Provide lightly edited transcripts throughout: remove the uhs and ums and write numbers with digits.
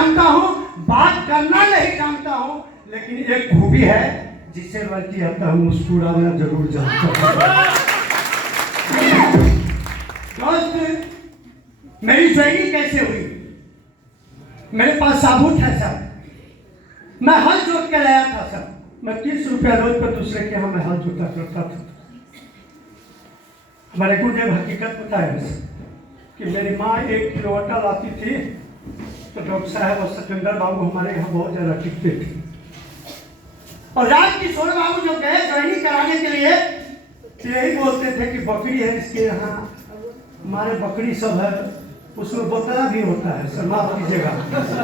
जानता हूँ, बात करना नहीं जानता हूँ, लेकिन एक खूबी है जिसे लड़की आता हूँ मुस्कुराना जरूर जानता हूँ। दोस्त, मेरी ज्वाइनिंग कैसे हुई? मेरे पास साबुत है सर, मैं हल जोत के लाया था सर। मैं 30 रुपया रोज पर दूसरे के यहाँ मैं हल जोता करता था। हमारे गुरुदेव हकीकत बताया कि मेरी माँ 1 किलो आटा लाती थी तो डॉक्टर साहब और सत्येंद्र बाबू हमारे यहाँ बहुत ज़्यादा टिकते थे। और राजकिशोर बाबू जो गए ज्वाइनिंग कराने के लिए यही बोलते थे कि बकरी है इसके यहाँ, हमारे बकरी सब है, उसमें बोतला भी होता है सर, माफ कीजिएगा,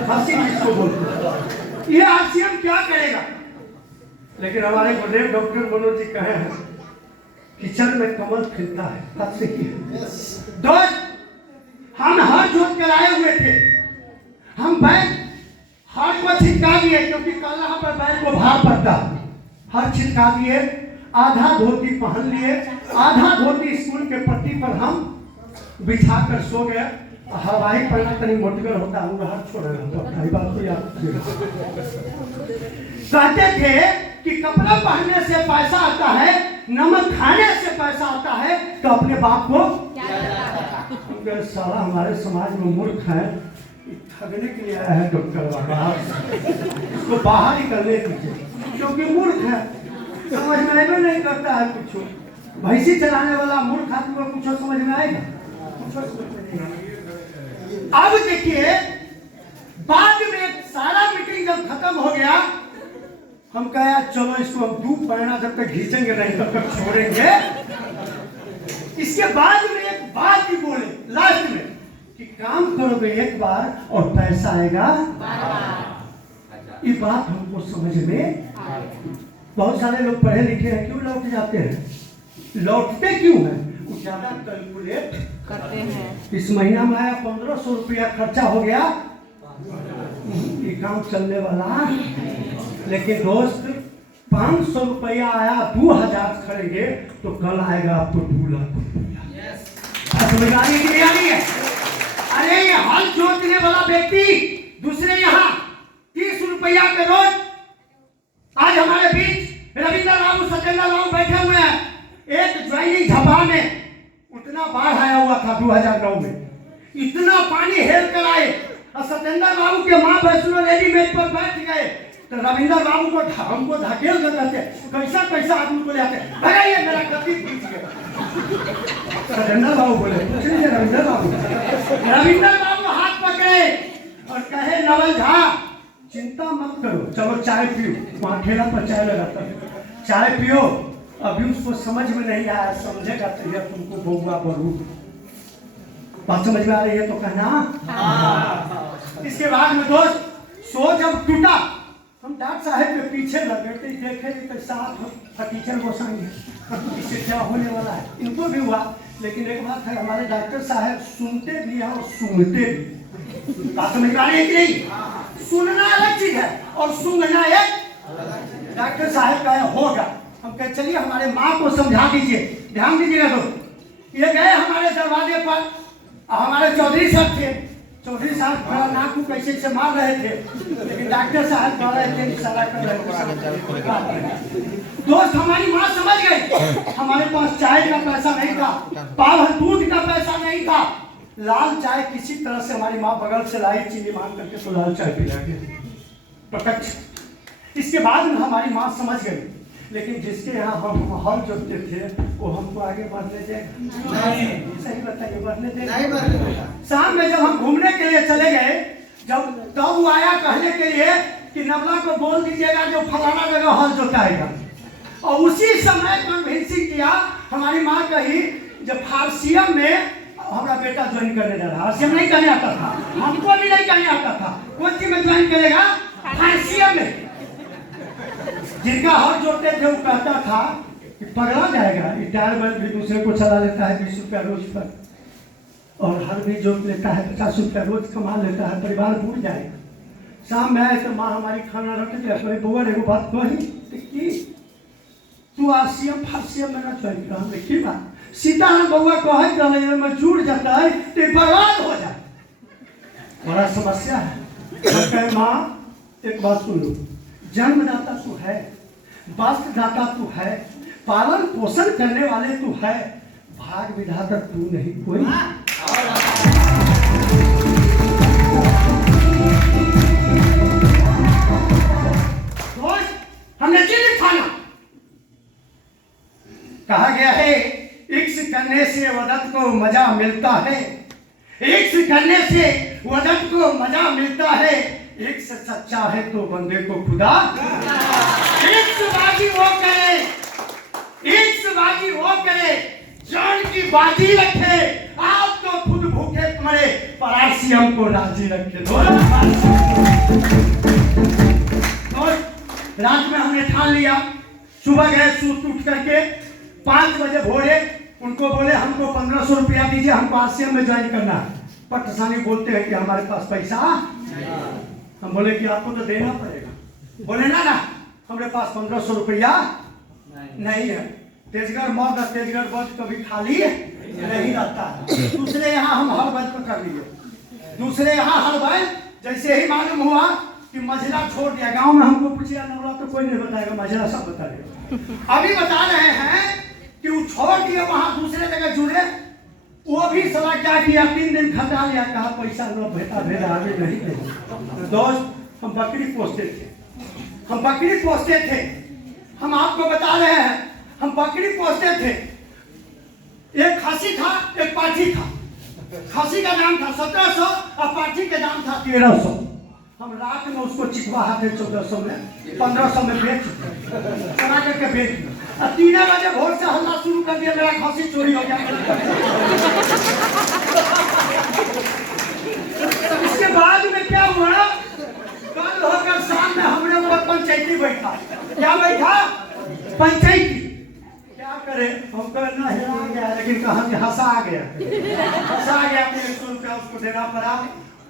हंसी जिसको बोलते हैं। ये आरसीएम क्या करेगा? लेकिन हमारे गुरुदेव डॉक्टर मनोज जी कहे हैं किचन में कमल खिलता है, हाथ से की दोस्त। हम हर जोत के लाए हुए थे, हम बैल हर को छिटका दिए क्योंकि कल यहाँ पर बैल को भार पड़ता, हर छिटका दिए, आधा धोती पहन लिए, आधा धोती स्कूल के पट्टी पर हम बिछा कर सो गए। हवाई पड़ना तनी मोटगर होता है, हर छोड़ रहा बात को याद कहते थे कि कपड़ा पहनने से पैसा आता है, नमक खाने से पैसा आता है, तो अपने बाप को साला हमारे समाज में मूर्ख है, ठगने के लिए आया है डॉक्टर बाबा, इसको बाहर निकलने दीजिए क्योंकि मूर्ख है, समझ में नहीं करता है कुछ। भैंसी चलाने वाला मूर्ख आदमी को कुछ समझ में आएगा? अब देखिए, बाद में सारा मीटिंग जब खत्म हो गया, हम कहा चलो इसको हम 2 महीना जब तक खींचेंगे नहीं तब तक छोड़ेंगे। इसके बाद में एक बात ही बोले लास्ट में कि काम करोगे एक बार और पैसा आएगा। ये बात हमको समझ में, बहुत सारे लोग पढ़े लिखे हैं, क्यों लौट जाते हैं? लौटते क्यों हैं? वो ज्यादा कैलकुलेट करते हैं। इस महीना में आया 1500 रुपया खर्चा हो गया, ये काम चलने वाला। लेकिन दोस्त 500 रुपया आया, 2000 खरीदेंगे तो कल आएगा आपको 2 लाख रुपया। समझ आ रही है? अरे ये हल जोतने वाला व्यक्ति दूसरे यहाँ 30 रुपया के रोज, आज हमारे बीच रविंद्र बाबू सत्येंद्र बाबू बैठे हुए हैं। एक ज्वाइनिंग झपा में उतना बाढ़ आया हुआ था 2009 में, इतना पानी हेल कर आए और सत्येंद्र बाबू के माँ वैष्णो रेडीमेड पर बैठ गए तो रविंद्र बाबू को हमको धकेल कर कहते कैसा कैसा आदमी को ले आते, भगाइए मेरा गति पीछ गया। सत्येंद्र बाबू बोले रविंद्र बाबू हाथ पकड़े और कहे नवल झा चिंता मत करो, चलो चाय पियो। वहाँ ठेला पर चाय लगाता है, चाय पियो। अभी उसको समझ में नहीं आया, समझेगा तो यह तुमको बउआ बरू। बात समझ में आ रही है तो कहना। इसके बाद में दोस्त सो जब टूटा, हम डॉक्टर साहब के पीछे लगे थे, देखे तो साफ टीचर गोसाई इससे क्या होने वाला है, इनको भी हुआ। लेकिन एक बात है, हमारे डॉक्टर साहब सुनते भी हैं और सुनते भी। बात समझ में आ रही है कि नहीं? सुनना अलग चीज है और सुनना एक डॉक्टर साहब का होगा। हम कह चलिए हमारे माँ को समझा दीजिए, ध्यान दीजिएगा। तो ये गए हमारे दरवाजे पर, हमारे चौधरी साहब थे, चौधरी साहब बड़ा नाक को कैसे से मार रहे थे, लेकिन डॉक्टर साहब कह रहे थे इशारा कर रहे थे। दोस्त हमारी माँ समझ गई, हमारे पास चाय का पैसा नहीं था, पाव दूध का पैसा नहीं था, लाल चाय किसी तरह से हमारी माँ बगल से लाई, चीनी मांग करके तो लाल चाय पिला के प्रत्यक्ष। इसके बाद में हमारी माँ समझ गई, लेकिन जिसके यहाँ हम हल जोतते थे वो हमको आगे बढ़ने देगा नहीं। सही बताइए, बढ़ने देगा? शाम में जब हम घूमने के लिए चले गए, जब तब वो आया कहने के लिए कि नवला को बोल दीजिएगा जो फलाना जगह हल जोताएगा। और उसी समय कन्विंसिंग किया, हमारी माँ कही जब फारसीएम में हमारा बेटा ज्वाइन करने जा रहा, फारसीएम नहीं करने आता था, हमको भी नहीं करने आता था, कौन सी में ज्वाइन करेगा? फारसीएम में। जिनका हल जोड़ते थे वो कहता था कि पगला जाएगा, रिटायरमेंट भी दूसरे को चला लेता है 20 रुपया रोज पर, और हर भी जोत लेता है 50 रुपया रोज कमा लेता है, परिवार भूल जाएगा। शाम में आए तो माँ हमारी खाना रखते थे, बउआ एगो बात कही तू आरसीएम फारसीएम में ना ज्वाइन कर, हम की बात सीता हम बउआ कहे में जुड़ जाता है तो बर्बाद हो जाए, बड़ा समस्या है। माँ एक बात सुन लो, जन्मदाता तू है, वस्त्रदाता तू है, पालन पोषण करने वाले तू है, भाग विधाता तू नहीं कोई। हमने चीज खाना कहा गया है, इक्स करने से वदत को मजा मिलता है, इक्स करने से वदत को मजा मिलता है, इक्स सच्चा है तो बंदे को खुदा। इक्स बाजी वो करे, इक्स बाजी वो करे, जान की बाजी रखे, आप तो खुद भूखे मरे, परासी हमको राजी रखे। रात में हमने ठान लिया, सुबह गए सूत उठ करके 5 बजे भोरे, उनको बोले हमको 1500 रुपया दीजिए, हमको आरसीएम में ज्वाइन करना है। पटसानी बोलते हैं कि हमारे पास पैसा, हम बोले कि आपको तो देना पड़ेगा। बोले ना हमारे पास 1500 रुपया नहीं है। तेजगढ़ मौत और तेजगढ़ बस कभी खाली नहीं रहता है। दूसरे यहाँ हम हर बैल को कर लिए, दूसरे यहाँ हर बैल, जैसे ही मालूम हुआ कि मझला छोड़ दिया, गांव में हमको पूछिया नवला तो कोई नहीं बताएगा, मझला सब बता देगा। अभी बता रहे हैं कि वो छोड़ दिए, वहां दूसरे जगह जुड़े, वो भी सलाह क्या किया, 3 दिन खटा लिया, कहा पैसा लो भेजा अभी नहीं दे। दोस्त हम बकरी पोसते थे, हम बकरी पोसते थे, हम आपको बता रहे हैं हम बकरी पोसते थे। एक खासी था, एक पाठी था। खासी का दाम था 1700 और पाठी का दाम था 1300। हम रात में उसको चिकवाते 1400 में, 1500 में बेच चला करके बेच। और 3 बजे भोर से हल्ला शुरू कर दिया, मेरा खासी चोरी हो गया। इसके बाद में क्या हुआ, कल होकर शाम में हमने वो पंचायती बैठा। क्या बैठा? पंचायती। क्या करे, हम कहना हिला गया, लेकिन कहा कि हंसा आ गया, हंसा आ गया। 100 रुपया उसको देना पड़ा।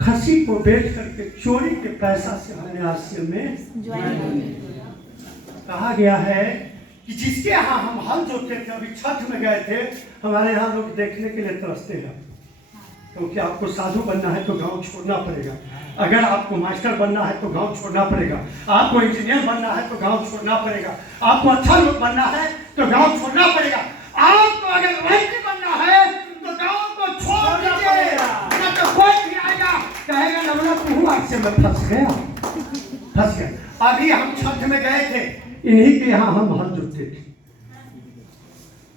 खसी को बेच करके चोरी के पैसा से हमने आश्रम में कहा गया है कि जिसके यहाँ हम हल जोतते थे, अभी छठ में गए थे, हमारे यहाँ लोग देखने के लिए तरसते हैं, क्योंकि आपको साधु बनना है तो गांव छोड़ना पड़ेगा, अगर आपको मास्टर बनना है तो गांव छोड़ना पड़ेगा, आपको इंजीनियर बनना है तो गांव छोड़ना पड़ेगा, आपको अच्छा लोग बनना है तो गांव छोड़ना पड़ेगा, आपको अगर वैद्य बनना है तो गांव को छोड़ दीजिए, न तो कोई भी आएगा कहेगा नवला तू आश्रम में फंस गया। अभी हम छठ में गए थे, इन्हीं के यहाँ हम हल जोतते थे।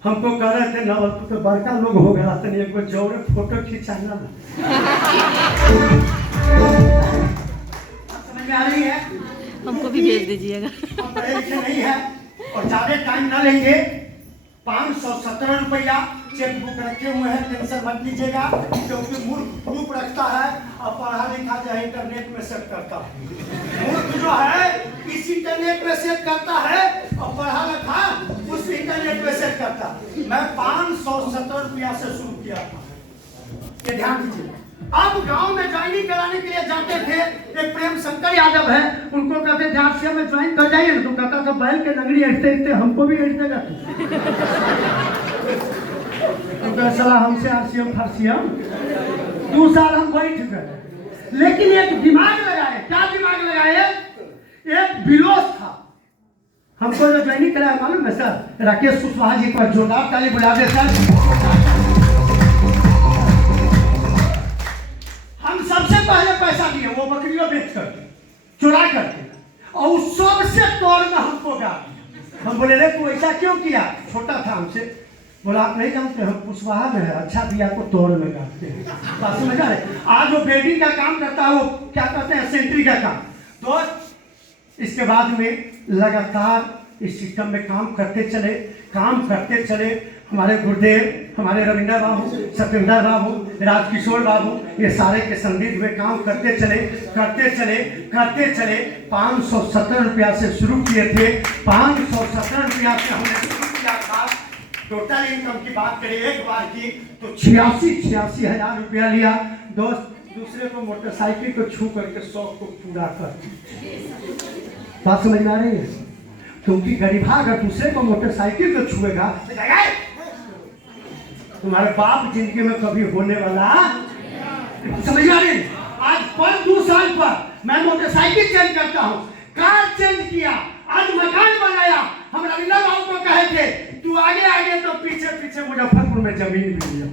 हमको कह रहे थे नवल तू तो बड़का लोग हो गया, तनी एक बार जोरे फोटो खिंचाना ना। समझ में आ रही है? हमको भी भेज दीजिएगा। हम पढ़े लिखे नहीं है और ज्यादा टाइम ना लेंगे। 517 रुपया चेक बुक रखे हुए हैं, टेंशन मत लीजिएगा, क्योंकि मूर्ख प्रूफ रखता है और पढ़ा लिखा जो है इंटरनेट में सेट करता है। मूर्ख जो है इस इंटरनेट में सेट करता है और पढ़ा लिखा उस इंटरनेट में सेट करता है। मैं 517 रुपया से शुरू किया था, ये ध्यान दीजिए। अब गांव में ज्वाइनिंग कराने के लिए जाते थे, एक प्रेम शंकर यादव है, उनको कहते थे आरसीएम में ज्वाइन कर जाइए ना, तो कहता था बैल के नगरी ऐसे ऐसे हमको भी ऐसे देगा तो चला हमसे आरसीएम फारसीएम 2 साल हम बैठ गए। लेकिन एक दिमाग लगाए, क्या दिमाग लगाए, एक विलोस था। हमको जो ज्वाइनिंग कराया मालूम है सर, राकेश कुशवाहा जी पर जोरदार ताली बुला दे सर। हम सबसे पहले पैसा दिए वो बकरियों बेच करके, चुरा करके, और सबसे तौर में हमको गा। हम बोले रे तू ऐसा क्यों किया, छोटा था हमसे, बोला आप नहीं जानते हम कुशवाहा में है, अच्छा दिया को तौर में गाते हैं। बात समझ आ रहे? आज वो बेल्डिंग का काम करता है, वो क्या कहते हैं सेंट्री का काम। तो इसके बाद में लगातार इस सिस्टम में काम करते चले। हमारे गुरुदेव, हमारे रविंद्र बाबू, सत्येंद्र बाबू, राजकिशोर बाबू, ये सारे के संदिग्ध में काम करते चले। 517 रुपया से शुरू किए थे, 517 रुपया से हमने शुरू किया था। टोटल इनकम की बात करें एक बार की तो 86 हजार रुपया लिया। दोस्त दूसरे को मोटरसाइकिल को छू करके 100 को पूरा कर। बात समझ में आ रही है? क्योंकि गरीबा अगर दूसरे को मोटरसाइकिल को छुएगा, तुम्हारे बाप जिंदगी में कभी होने वाला समझ में आ रही है? आज पर 2 साल पर मैं मोटरसाइकिल चेंज करता हूँ, कार चेंज किया, आज मकान बनाया। हमारा लीला बाबू को कहे थे तू आगे आगे तो पीछे पीछे मुजफ्फरपुर में जमीन भी लिया।